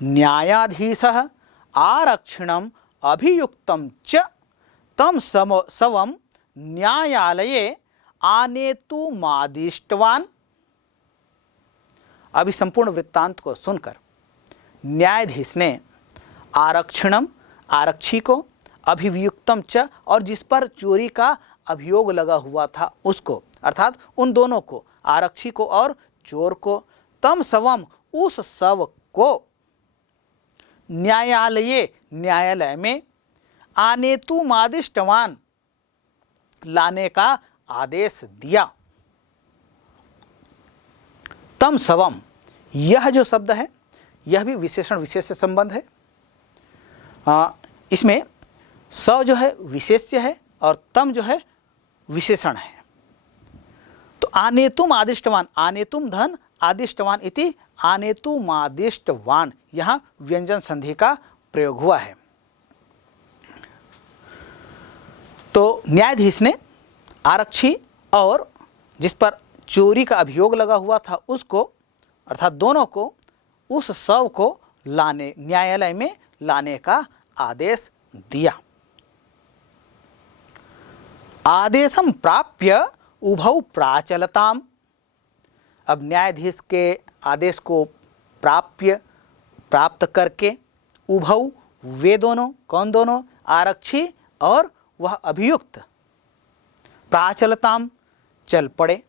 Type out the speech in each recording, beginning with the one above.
न्यायाधीशः आरक्षिणम् अभियुक्तं च तं शवं न्यायालये आनेतुमादिष्टवान्। अभी संपूर्ण वृत्तांत को सुनकर न्यायाधीश ने आरक्षिणम आरक्षी को, अभियुक्तम च और जिस पर चोरी का अभियोग लगा हुआ था उसको, अर्थात उन दोनों को, आरक्षी को और चोर को, तम शवम उस शव को, न्यायालये न्यायालय में, आनेतुमादिष्टवान लाने का आदेश दिया। तम शवम, यह जो शब्द है यह भी विशेषण विशेष से संबंध है। इसमें स जो है विशेष्य है और तम जो है विशेषण है। तो आनेतुम आदिष्टवान, आनेतुम धन आदिष्टवान इति आनेतुमादिष्टवान, यहाँ व्यंजन संधि का प्रयोग हुआ है। तो न्यायाधीश ने आरक्षी और जिस पर चोरी का अभियोग लगा हुआ था उसको, अर्थात दोनों को, उस शव को लाने, न्यायालय में लाने का आदेश दिया। आदेशम प्राप्य उभौ प्राचलताम। अब न्यायाधीश के आदेश को प्राप्त करके, उभौ वे दोनों, कौन दोनों, आरक्षी और वह अभियुक्त, प्राचलताम चल पड़े।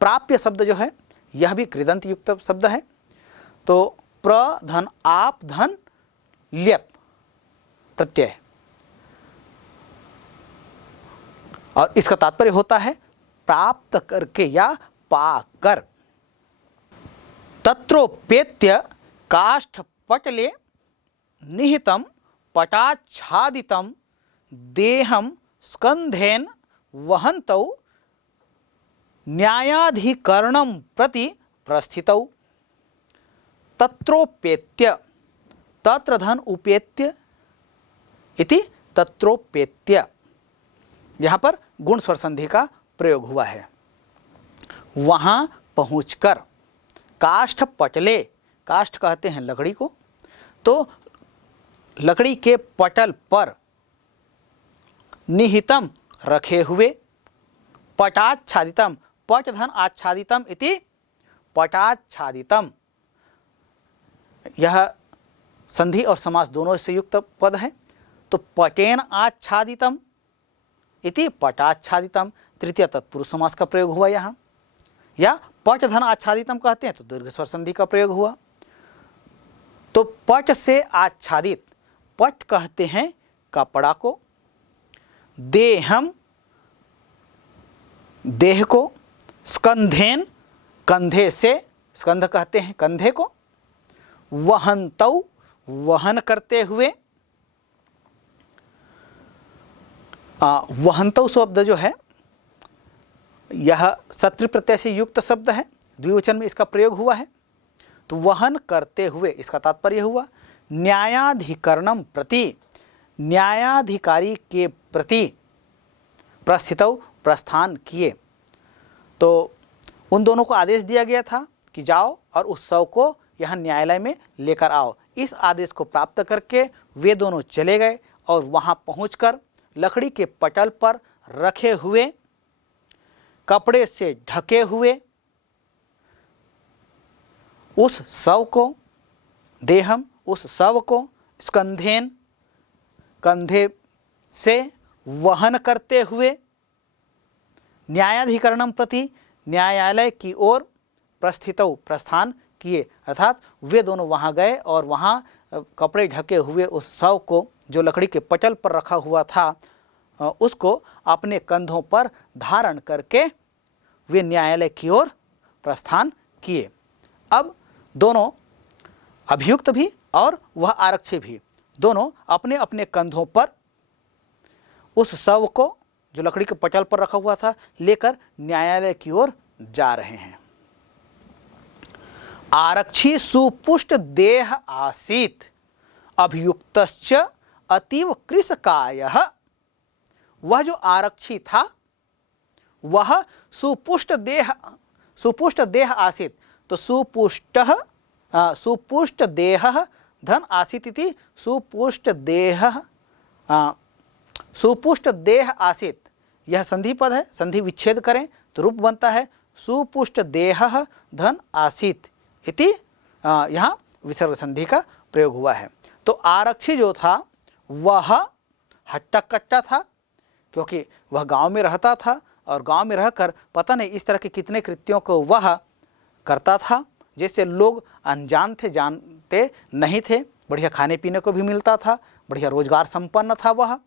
प्राप्य शब्द जो है यह भी कृदंत युक्त शब्द है। तो प्र धन आप धन ल्यप प्रत्यय, और इसका तात्पर्य होता है प्राप्त करके या पाकर। तत्रोपेत्य काष्ठपटले निहितं पटाच्छादितं देहं स्कंधेन वहन्तौ न्यायाधिकरणं प्रति प्रस्थितौ। तत्रोपेत्य, तत्र धन उपेत्य इति तत्रोपेत्य, यहाँ पर गुण स्वर संधि का प्रयोग हुआ है। वहाँ पहुँचकर, काष्ठ पटले, काष्ठ कहते हैं लकड़ी को, तो लकड़ी के पटल पर, निहितम रखे हुए, पटाच्छादितम, पट धन आच्छादितम इति पटाच्छादितम, यह संधि और समास दोनों से युक्त पद है। तो पटेन आच्छादितम इति पटाच्छादितम, तृतीय तत्पुरुष समास का प्रयोग हुआ यहाँ। या पट धन आच्छादितम कहते हैं तो दीर्घ स्वर संधि का प्रयोग हुआ। तो पट से आच्छादित, पट कहते हैं कपड़ा को, देहम देह को, स्कंधेन कंधे से, स्कंध कहते हैं कंधे को, वहन्तौ वहन करते हुए। वहन्तौ शब्द जो है यह सत्रि प्रत्यय से युक्त शब्द है, द्विवचन में इसका प्रयोग हुआ है। तो वहन करते हुए, इसका तात्पर्य हुआ न्यायाधिकरणम प्रति, न्यायाधिकारी के प्रति, प्रस्थितौ प्रस्थान किए। तो उन दोनों को आदेश दिया गया था कि जाओ और उस शव को यहाँ न्यायालय में लेकर आओ। इस आदेश को प्राप्त करके वे दोनों चले गए और वहाँ पहुँचकर लकड़ी के पटल पर रखे हुए, कपड़े से ढके हुए उस शव को, देहम उस शव को, स्कंधेन कंधे से वहन करते हुए, न्यायाधिकरणम प्रति न्यायालय की ओर, प्रस्थितौ प्रस्थान किए, अर्थात वे दोनों वहाँ गए और वहाँ कपड़े ढके हुए उस शव को जो लकड़ी के पटल पर रखा हुआ था उसको अपने कंधों पर धारण करके वे न्यायालय की ओर प्रस्थान किए। अब दोनों अभियुक्त भी और वह आरक्षी भी, दोनों अपने अपने कंधों पर उस शव को जो लकड़ी के पटल पर रखा हुआ था लेकर न्यायालय की ओर जा रहे हैं। आरक्षी सुपुष्ट देह आसीत, अभियुक्तश्च अतीव कृशकायः। वह जो आरक्षी था वह सुपुष्ट देह आसीत। तो सुपुष्ट सुपुष्ट देह धन आसीत इति सुपुष्ट देह आसीत, यह संधि पद है, संधि विच्छेद करें तो रूप बनता है सुपुष्ट देह धन आसीत इति। यहाँ विसर्ग संधि का प्रयोग हुआ है। तो आरक्षी जो था वह हट्टा कट्टा था, क्योंकि वह गांव में रहता था और गांव में रहकर पता नहीं इस तरह के कितने कृत्यों को वह करता था, जिससे लोग अनजान थे, जानते नहीं थे। बढ़िया खाने पीने को भी मिलता था, बढ़िया रोजगार संपन्न था वह,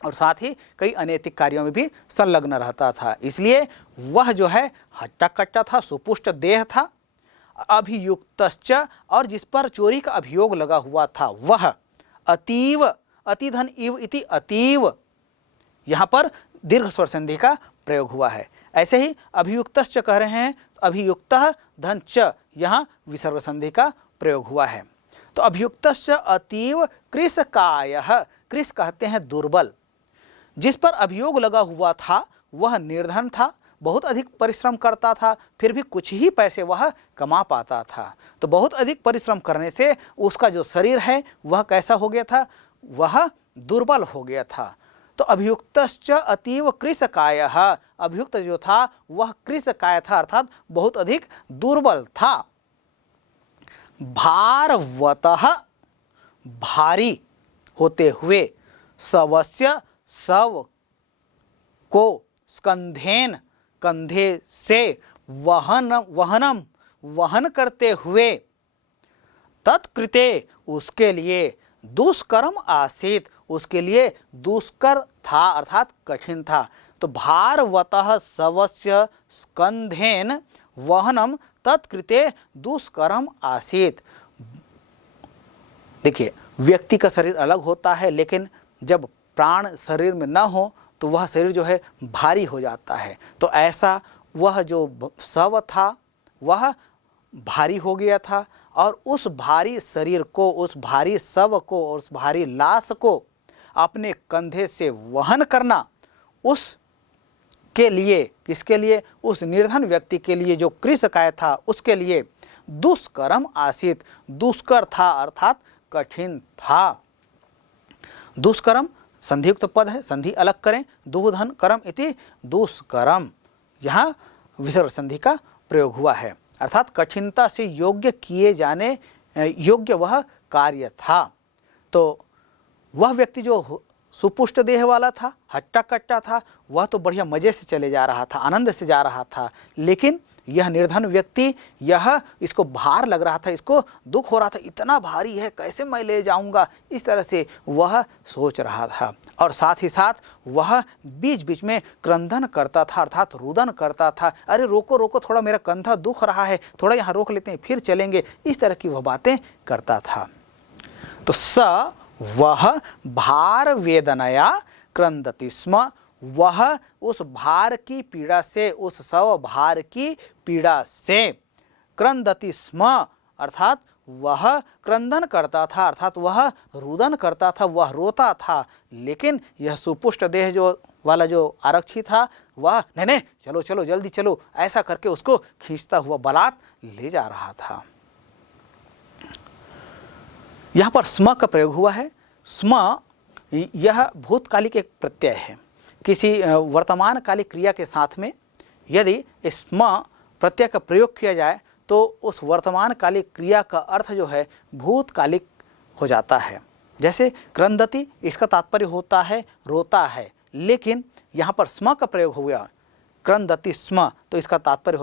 और साथ ही कई अनैतिक कार्यों में भी संलग्न रहता था। इसलिए वह जो है हट्टा कट्टा था, सुपुष्ट देह था, अभियुक्तश्च, और जिस पर चोरी का अभियोग लगा हुआ था वह अतीव, अतिधन इव इति अतीव, यहाँ पर दीर्घ स्वर संधि का प्रयोग हुआ है। ऐसे ही अभियुक्तश्च कह रहे हैं, अभियुक्तः धन च, यहाँ विसर्ग संधि का प्रयोग हुआ है। तो अभियुक्तश्च अतीव कृशकायः, कृश कहते हैं दुर्बल, जिस पर अभियोग लगा हुआ था वह निर्धन था, बहुत अधिक परिश्रम करता था, फिर भी कुछ ही पैसे वह कमा पाता था। तो बहुत अधिक परिश्रम करने से उसका जो शरीर है वह कैसा हो गया था, वह दुर्बल हो गया था। तो अभियुक्तश्च अतीव कृशकायः, अभियुक्त जो था वह कृशकाय था, अर्थात बहुत अधिक दुर्बल था। भारवतः, भारी होते हुए, शवस्य, शव को, स्कंधेन, कंधे से, वहनम, वहन करते हुए, तत्कृते, उसके लिए, दुष्कर्म आसीत, उसके लिए दुष्कर था, अर्थात कठिन था। तो भारवतः शवस्य स्कंधेन वहनम तत्कृते दुष्कर्म आसीत। देखिए, व्यक्ति का शरीर अलग होता है, लेकिन जब प्राण शरीर में न हो तो वह शरीर जो है भारी हो जाता है। तो ऐसा वह जो शव था वह भारी हो गया था, और उस भारी शरीर को, उस भारी शव को और उस भारी लाश को अपने कंधे से वहन करना, उस के लिए, किसके लिए, उस निर्धन व्यक्ति के लिए जो कृशकाय था उसके लिए दुष्कर्म आसीत, दुष्कर था, अर्थात कठिन था। दुष्कर्म संधियुक्त पद है, संधि अलग करें, दुधन कर्म इति दुष्कर्म, यहाँ विसर्ग संधि का प्रयोग हुआ है, अर्थात कठिनता से योग्य किए जाने योग्य वह कार्य था। तो वह व्यक्ति जो सुपुष्ट देह वाला था, हट्टा कट्टा था, वह तो बढ़िया मज़े से चले जा रहा था, आनंद से जा रहा था, लेकिन यह निर्धन व्यक्ति, यह इसको भार लग रहा था, इसको दुख हो रहा था, इतना भारी है कैसे मैं ले जाऊंगा, इस तरह से वह सोच रहा था। और साथ ही साथ वह बीच बीच में क्रंदन करता था, अर्थात रुदन करता था, अरे रोको रोको, थोड़ा मेरा कंधा दुख रहा है, थोड़ा यहाँ रोक लेते हैं फिर चलेंगे, इस तरह की वह बातें करता था। तो स वह भार वेदनया क्रंदति स्म, वह उस भार की पीड़ा से, उस शव भार की पीड़ा से, क्रंदति स्म, अर्थात वह क्रंदन करता था, अर्थात वह रुदन करता था, वह रोता था। लेकिन यह सुपुष्ट देह जो वाला जो आरक्षी था वह नहीं नहीं चलो चलो जल्दी चलो, ऐसा करके उसको खींचता हुआ बलात् ले जा रहा था। यहाँ पर स्म का प्रयोग हुआ है। स्म यह भूतकालिक एक प्रत्यय है। किसी वर्तमान कालिक क्रिया के साथ में यदि स्म प्रत्यय का प्रयोग किया जाए तो उस वर्तमान कालिक क्रिया का अर्थ जो है भूतकालिक हो जाता है। जैसे क्रंदति, इसका तात्पर्य होता है रोता है, लेकिन यहाँ पर स्म का प्रयोग हुआ, क्रंदति स्म, तो इसका तात्पर्य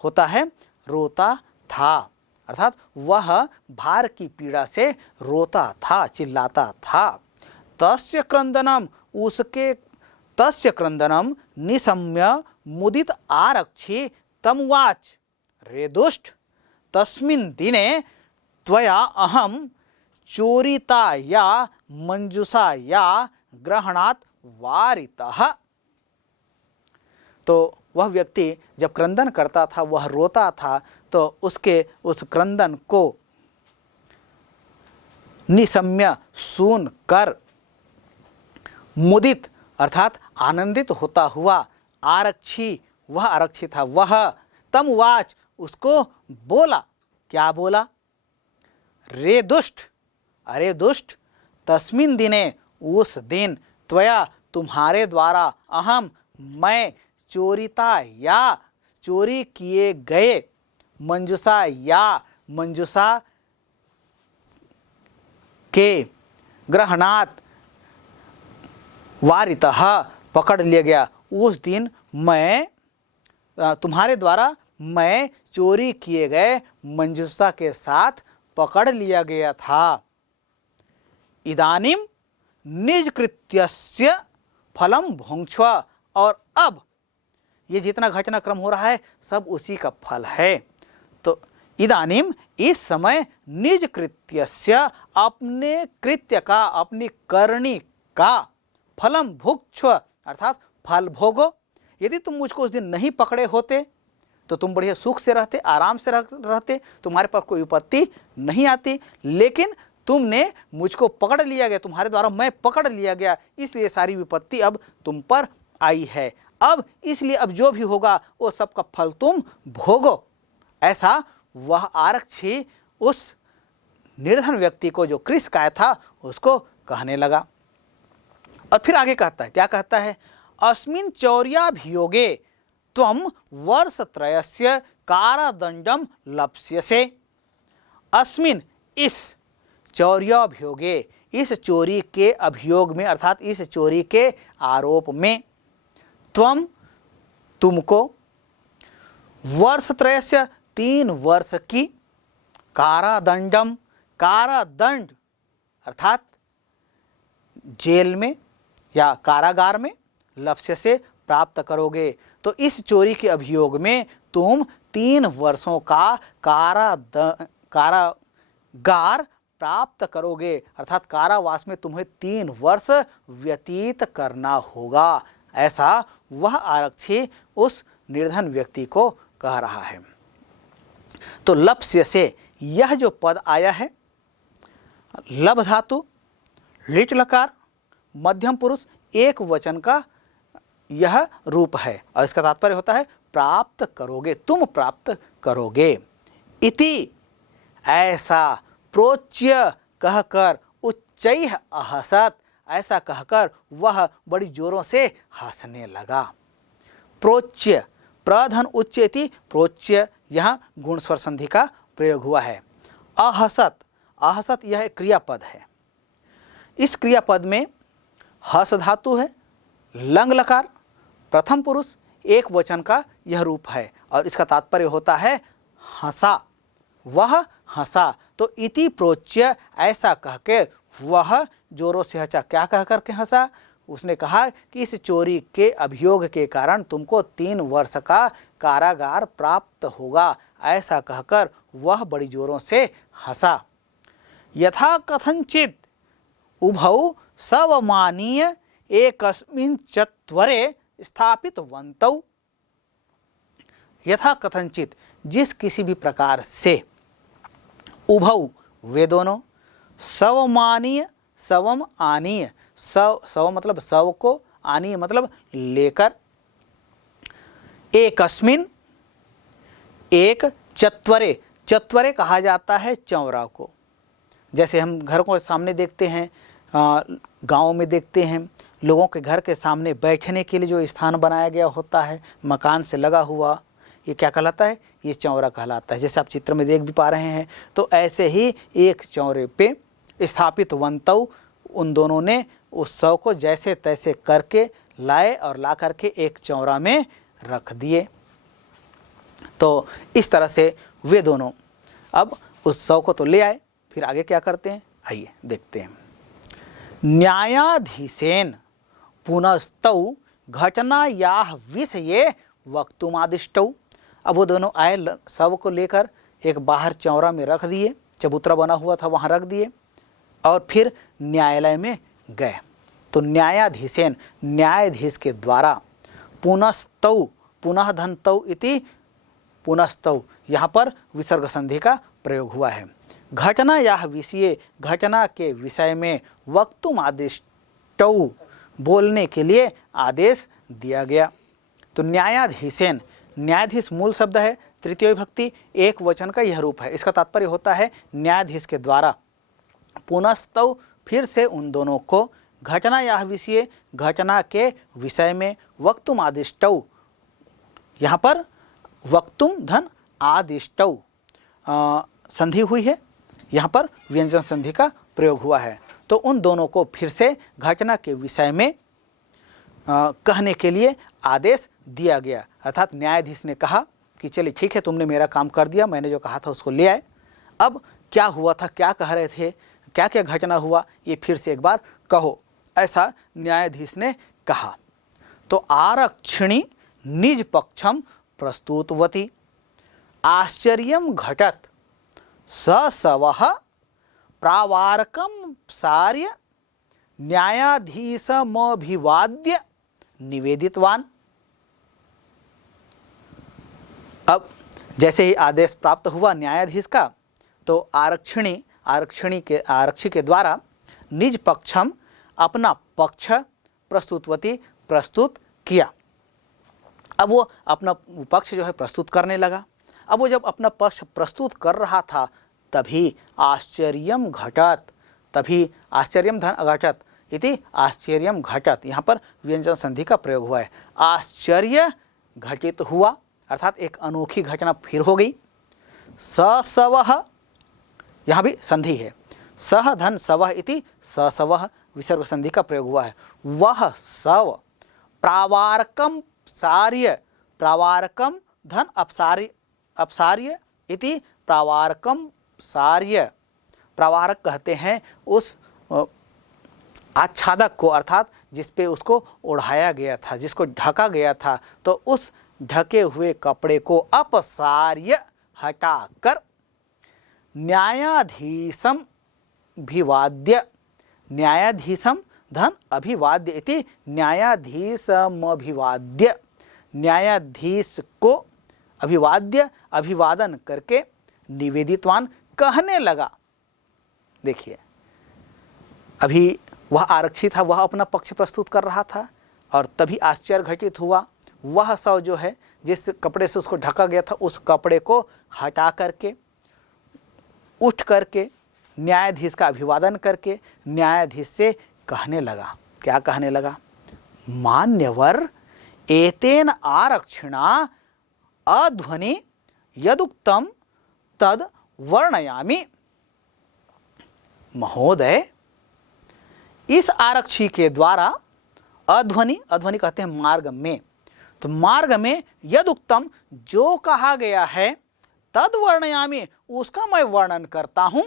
होता है रोता था, अर्थात वह भार की पीड़ा से रोता था, चिल्लाता था। तस्य क्रंदनम, उसके, तस्य क्रंदनम निशम्य मुदित आरक्षी तमुवाच, रे दुष्ट तस्मिन् दिने त्वया अहम चोरिता या मंजुषा या ग्रहणात् वारितः। तो वह व्यक्ति जब क्रंदन करता था, वह रोता था, तो उसके उस क्रंदन को निशम्य सुन कर, मुदित अर्थात आनंदित होता हुआ, आरक्षी वह आरक्षी था, वह तमवाच उसको बोला, क्या बोला? रे दुष्ट, अरे दुष्ट, तस्मिन दिने, उस दिन, त्वया, तुम्हारे द्वारा, अहम, मैं, चोरिता या चोरी किए गए, मंजुषा या मंजुषा के, ग्रहणात, वारितः, पकड़ लिया गया। उस दिन मैं, तुम्हारे द्वारा मैं चोरी किए गए मंजुषा के साथ पकड़ लिया गया था। इदानीम निज कृत्यस्य फलम भुंक्ष्व, और अब ये जितना घटनाक्रम हो रहा है सब उसी का फल है। तो इदानीम, इस समय, निज कृत्यस्य, अपने कृत्य का, अपनी करनी का, फलम भुक्ष्व, अर्थात फल भोगो। यदि तुम मुझको उस दिन नहीं पकड़े होते तो तुम बढ़िया सुख से रहते, आराम से रहते, तुम्हारे पास कोई विपत्ति नहीं आती, लेकिन तुमने मुझको पकड़ लिया गया, तुम्हारे द्वारा मैं पकड़ लिया गया, इसलिए सारी विपत्ति अब तुम पर आई है। अब इसलिए अब जो भी होगा वो सबका फल तुम भोगो। ऐसा वह आरक्षी उस निर्धन व्यक्ति को, जो कृषकाय था, उसको कहने लगा। और फिर आगे कहता है, क्या कहता है? अस्मिन् चौर्याभियोगे त्वं वर्षत्रयस्य कारादंडम लप्स्यसे। अस्मिन्, इस, चौर्याभियोगे, इस चोरी के अभियोग में, अर्थात इस चोरी के आरोप में, त्वं, तुमको, वर्षत्रयस्य, 3 वर्ष की, कारादंडम, कारादंड अर्थात जेल में या कारागार में, लक्ष्य से प्राप्त करोगे। तो इस चोरी के अभियोग में तुम 3 वर्षों का कारागार प्राप्त करोगे, अर्थात कारावास में तुम्हें 3 वर्ष व्यतीत करना होगा। ऐसा वह आरक्षी उस निर्धन व्यक्ति को कह रहा है। तो लप्स्य से यह जो पद आया है, लब धातु, लिट लकार, मध्यम पुरुष, एक वचन का यह रूप है, और इसका तात्पर्य होता है प्राप्त करोगे, तुम प्राप्त करोगे। इति, ऐसा, प्रोच्य, कहकर, उच्चैः अहसत, ऐसा कहकर वह बड़ी जोरों से हंसने लगा। प्रोच्य, प्रधन उच्च इति प्रोच्य, यहाँ गुण स्वर संधि का प्रयोग हुआ है। अहसत, अहसत यह एक क्रियापद है। इस क्रियापद में हस धातु है, लंग लकार, प्रथम पुरुष, एक वचन का यह रूप है, और इसका तात्पर्य होता है हंसा, वह हंसा। तो इति प्रोच्य, ऐसा कह के वह जोरों से हंसा। क्या कह करके हंसा? उसने कहा कि इस चोरी के अभियोग के कारण तुमको 3 वर्ष का कारागार प्राप्त होगा। ऐसा कहकर वह बड़ी जोरों से हंसा। यथा कथंचित उभौ सवमानीय एकस्मिन् चत्वरे स्थापितवन्तौ। यथा कथंचित, जिस किसी भी प्रकार से, उभौ, वे दोनों, सवमानीय, सवम आनीय, सव मतलब सव को, आनीय मतलब लेकर, एकस्मिन, एक, चत्वरे, चत्वरे कहा जाता है चौरा को। जैसे हम घर को सामने देखते हैं, गाँव में देखते हैं, लोगों के घर के सामने बैठने के लिए जो स्थान बनाया गया होता है, मकान से लगा हुआ, ये क्या कहलाता है? ये चौरा कहलाता है। जैसे आप चित्र में देख भी पा रहे हैं। तो ऐसे ही एक चौरे पे स्थापित वंतौ, उन दोनों ने उस शव को जैसे तैसे करके लाए और ला करके एक चौरा में रख दिए। तो इस तरह से वे दोनों अब उस शव को तो ले आए, फिर आगे क्या करते हैं, आइए देखते हैं। न्यायाधीशेन पुनस्तौ घटनायाः विषये वक्तुमादिष्टौ। अब वो दोनों आए, शव को लेकर एक बाहर चौरा में रख दिए, चबूतरा बना हुआ था वहाँ रख दिए, और फिर न्यायालय में गए। तो न्यायाधीशेन, न्यायाधीश के द्वारा, पुनस्तौ, पुनः धनतौ इति पुनस्तौ, यहाँ पर विसर्ग संधि का प्रयोग हुआ है। घटना या विषय, घटना के विषय में, वक्तुम आदिष्टौ, बोलने के लिए आदेश दिया गया। तो न्यायाधीशेन, न्यायाधीश मूल शब्द है, तृतीय विभक्ति एक वचन का यह रूप है। इसका तात्पर्य होता है न्यायाधीश के द्वारा पुनस्तौ फिर से उन दोनों को घटना या विषय घटना के विषय में वक्तुम आदिष्टौ, यहाँ पर वक्तुम धन आदिष्टौ संधि हुई है, यहाँ पर व्यंजन संधि का प्रयोग हुआ है। तो उन दोनों को फिर से घटना के विषय में कहने के लिए आदेश दिया गया। अर्थात न्यायाधीश ने कहा कि चलिए ठीक है, तुमने मेरा काम कर दिया, मैंने जो कहा था उसको ले आए, अब क्या हुआ था, क्या कह रहे थे, क्या क्या घटना हुआ, ये फिर से एक बार कहो, ऐसा न्यायाधीश ने कहा। तो आरक्षिणी निज पक्षम प्रस्तुतवती आश्चर्यम घटत सवः प्रावारकम सार्य न्यायाधीशमभिवाद्य निवेदितवान। अब जैसे ही आदेश प्राप्त हुआ न्यायाधीश का, तो आरक्षी के द्वारा निज पक्षम अपना पक्ष प्रस्तुत किया। अब वो अपना पक्ष जो है प्रस्तुत करने लगा। अब वो जब अपना पक्ष प्रस्तुत कर रहा था तभी आश्चर्यम घटत, तभी आश्चर्यम धन अघटत इति आश्चर्यम घटत, यहाँ पर व्यंजन संधि का प्रयोग हुआ है। आश्चर्य घटित हुआ, अर्थात एक अनोखी घटना फिर हो गई। सवः, यहाँ भी संधि है, सह धन सवः इति सवः विसर्ग संधि का प्रयोग हुआ है। वह सव प्रावारकम सार्य, प्रावारकम धन अपसार्य इति प्रावारकम सार्य, प्रावारक कहते हैं उस आच्छादक को, अर्थात जिस पे उसको ओढ़ाया गया था, जिसको ढका गया था, तो उस ढके हुए कपड़े को अपसार्य हटाकर न्यायाधीशम भिवाद्य, न्यायाधीशम धन अभिवाद्य इति न्यायाधीशमभिवाद्य, न्यायाधीश को अभिवाद्य अभिवादन करके निवेदितवान कहने लगा। देखिए, अभी वह आरक्षी था, वह अपना पक्ष प्रस्तुत कर रहा था और तभी आश्चर्य घटित हुआ। वह सौ जो है जिस कपड़े से उसको ढका गया था, उस कपड़े को हटा करके उठ करके न्यायाधीश का अभिवादन करके न्यायाधीश से कहने लगा। क्या कहने लगा? मान्यवर एतेन आरक्षिणा अध्वनि यदुक्तम तद वर्णयामि। महोदय, इस आरक्षी के द्वारा अध्वनि, अध्वनि कहते हैं मार्ग में, तो मार्ग में यदुक्तम जो कहा गया है, तद वर्णयामि उसका मैं वर्णन करता हूं।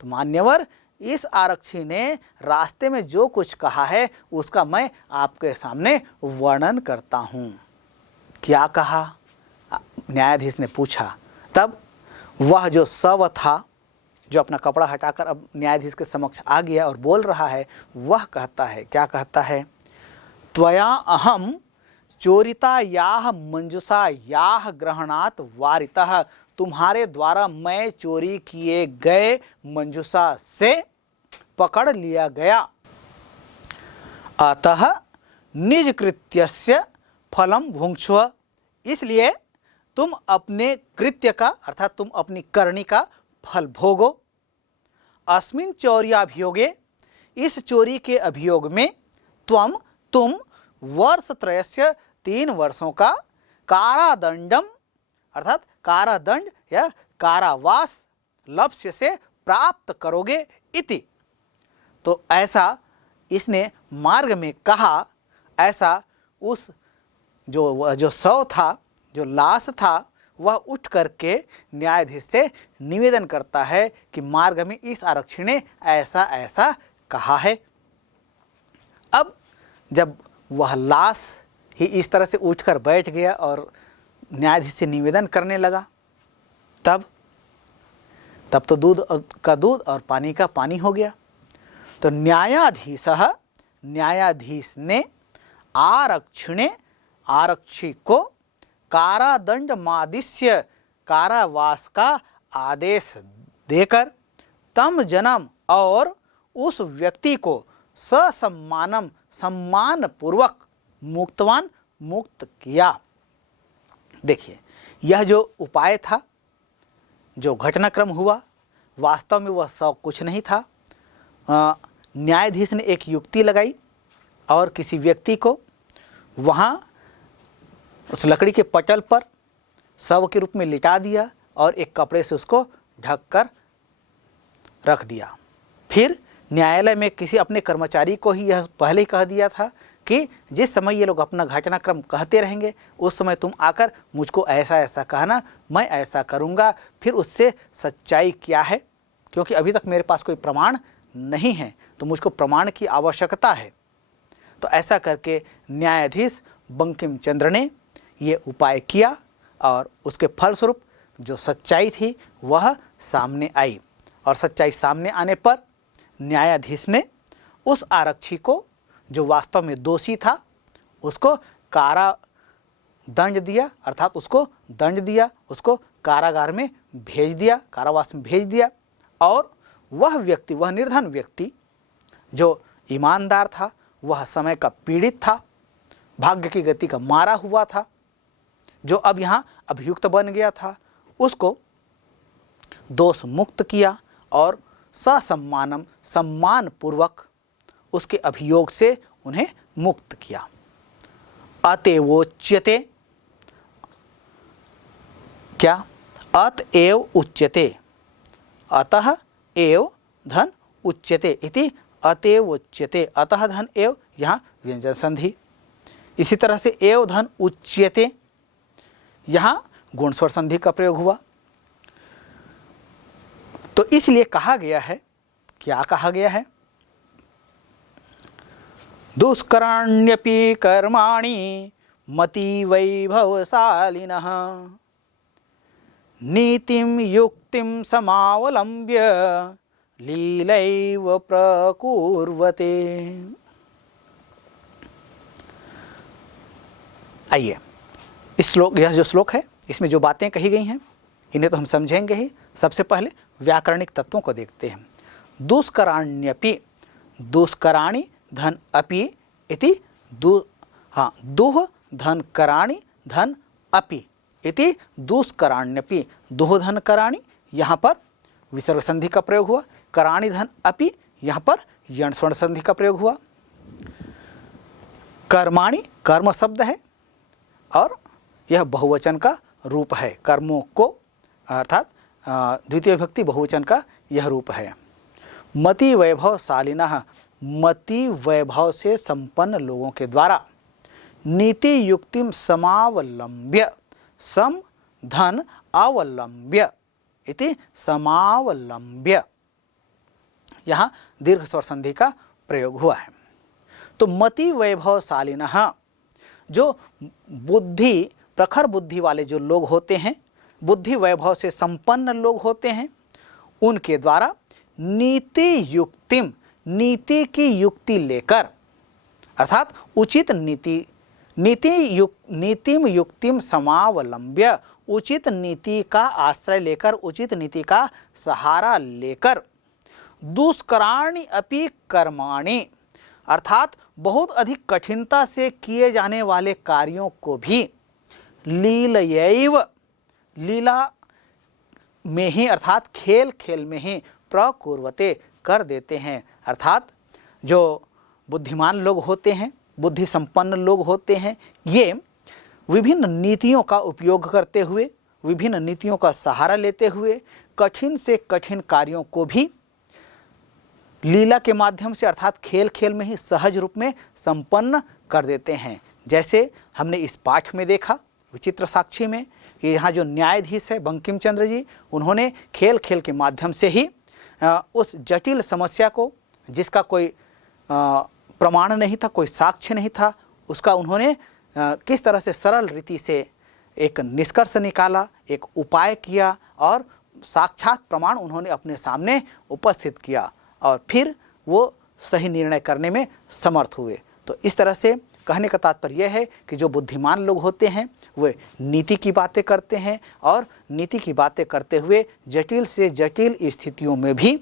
तो मान्यवर, इस आरक्षी ने रास्ते में जो कुछ कहा है उसका मैं आपके सामने वर्णन करता हूं। क्या कहा? न्यायाधीश ने पूछा। तब वह जो सव था, जो अपना कपड़ा हटाकर अब न्यायाधीश के समक्ष आ गया और बोल रहा है, वह कहता है, क्या कहता है? त्वया अहम चोरिता याह मंजुषा याह ग्रहणात वारितः, तुम्हारे द्वारा मैं चोरी किए गए मंजुषा से पकड़ लिया गया। अतः निज कृत्यस्य फलम भुंक्ष्व, इसलिए तुम अपने कृत्य का, अर्थात तुम अपनी करनी का फल भोगो। अस्मिन् चौर्याभियोगे, इस चोरी के अभियोग में तुम वर्षत्रयस्य 3 वर्षों का कारादंडम, अर्थात कारादंड या कारावास लक्ष्य से प्राप्त करोगे इति। तो ऐसा इसने मार्ग में कहा। ऐसा उस जो शव था, जो लाश था, वह उठ करके न्यायाधीश से निवेदन करता है कि मार्ग में इस आरक्षी ने ऐसा ऐसा कहा है। अब जब वह लाश ही इस तरह से उठकर बैठ गया और न्यायाधीश से निवेदन करने लगा, तब तो दूध का दूध और पानी का पानी हो गया। तो न्यायाधीश ने आरक्षी को कारादंड मादिश्य, कारावास का आदेश देकर तम जन्म और उस व्यक्ति को ससम्मानम, सम्मान पूर्वक मुक्त किया। देखिए, यह जो उपाय था, जो घटनाक्रम हुआ, वास्तव में वह सब कुछ नहीं था। न्यायाधीश ने एक युक्ति लगाई और किसी व्यक्ति को वहाँ उस लकड़ी के पटल पर शव के रूप में लिटा दिया और एक कपड़े से उसको ढक कर रख दिया। फिर न्यायालय में किसी अपने कर्मचारी को ही यह पहले ही कह दिया था कि जिस समय ये लोग अपना घटनाक्रम कहते रहेंगे उस समय तुम आकर मुझको ऐसा ऐसा कहना, मैं ऐसा करूँगा। फिर उससे सच्चाई क्या है, क्योंकि अभी तक मेरे पास कोई प्रमाण नहीं है, तो मुझको प्रमाण की आवश्यकता है। तो ऐसा करके न्यायाधीश बंकिम चंद्र ने ये उपाय किया और उसके फलस्वरूप जो सच्चाई थी वह सामने आई। और सच्चाई सामने आने पर न्यायाधीश ने उस आरक्षी को जो वास्तव में दोषी था उसको कारादंड दिया, अर्थात उसको दंड दिया, उसको कारागार में भेज दिया, कारावास में भेज दिया। और वह व्यक्ति, वह निर्धन व्यक्ति जो ईमानदार था, वह समय का पीड़ित था, भाग्य की गति का मारा हुआ था, जो अब यहाँ अभियुक्त बन गया था, उसको दोष मुक्त किया और ससम्मानम, सम्मान पूर्वक उसके अभियोग से उन्हें मुक्त किया। अतएवोच्यते, क्या? अतएव उच्यते, अतः एव धन उच्यते इति अतएव उच्यते। अतः धन एव, यहाँ व्यंजन संधि। इसी तरह से एव धन उच्यते, यहाँ गुण स्वर संधि का प्रयोग हुआ। तो इसलिए कहा गया है, क्या कहा गया है? दुष्कराण्यपि कर्माणि मति वैभवशालिनः नीतिं युक्तिं समावलंब्य लीलैव प्रकुर्वते। आइए, इस श्लोक, यह जो श्लोक है इसमें जो बातें कही गई हैं इन्हें तो हम समझेंगे ही। सबसे पहले व्याकरणिक तत्वों को देखते हैं। दुष्कराण्यपि, दुष्कराणि धन अपि इति दुह धन कराणि धन अपि इति दुष्कराण्यपि। दुह धन कराणि, यहाँ पर विसर्ग संधि का प्रयोग हुआ। कराणि धन अपि, यहाँ पर यण स्वर्ण संधि का प्रयोग हुआ। कर्माणि कर्म शब्द है और यह बहुवचन का रूप है। कर्मों को, अर्थात द्वितीय विभक्ति बहुवचन का यह रूप है। मति वैभवशालिनः, मति वैभव से संपन्न लोगों के द्वारा। नीति युक्तिम समावलंब्य, सम धन अवलंब्य इति समावलंब्य, यहाँ दीर्घ स्वर संधि का प्रयोग हुआ है। तो मति वैभवशालिनः, जो बुद्धि, प्रखर बुद्धि वाले जो लोग होते हैं, बुद्धि वैभव से संपन्न लोग होते हैं, उनके द्वारा नीति युक्तिम, नीति की युक्ति लेकर, अर्थात उचित नीति, नीतिम युक्तिम समावलंब्य, उचित नीति का आश्रय लेकर, उचित नीति का सहारा लेकर, दुष्कराणि अपि कर्माणि, अर्थात बहुत अधिक कठिनता से किए जाने वाले कार्यों को भी लीलयैव, लीला में ही, अर्थात खेल खेल में ही, प्रकुर्वते, कर देते हैं। अर्थात जो बुद्धिमान लोग होते हैं, बुद्धि संपन्न लोग होते हैं, ये विभिन्न नीतियों का उपयोग करते हुए, विभिन्न नीतियों का सहारा लेते हुए कठिन से कठिन कार्यों को भी लीला के माध्यम से, अर्थात खेल खेल में ही सहज रूप में संपन्न कर देते हैं। जैसे हमने इस पाठ में देखा विचित्र साक्षी में कि यहाँ जो न्यायाधीश है बंकिम चंद्र जी, उन्होंने खेल खेल के माध्यम से ही उस जटिल समस्या को, जिसका कोई प्रमाण नहीं था, कोई साक्ष्य नहीं था, उसका उन्होंने किस तरह से सरल रीति से एक निष्कर्ष निकाला, एक उपाय किया और साक्षात प्रमाण उन्होंने अपने सामने उपस्थित किया और फिर वो सही निर्णय करने में समर्थ हुए। तो इस तरह से कहने का तात्पर्य यह है कि जो बुद्धिमान लोग होते हैं वे नीति की बातें करते हैं और नीति की बातें करते हुए जटिल से जटिल स्थितियों में भी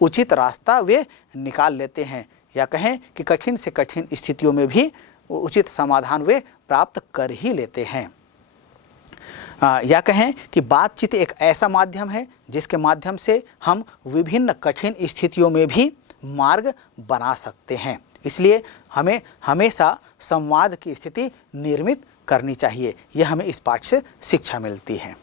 उचित रास्ता वे निकाल लेते हैं, या कहें कि कठिन से कठिन स्थितियों में भी उचित समाधान वे प्राप्त कर ही लेते हैं। या कहें कि बातचीत एक ऐसा माध्यम है जिसके माध्यम से हम विभिन्न कठिन स्थितियों में भी मार्ग बना सकते हैं। इसलिए हमें हमेशा संवाद की स्थिति निर्मित करनी चाहिए। यह हमें इस पाठ से शिक्षा मिलती है।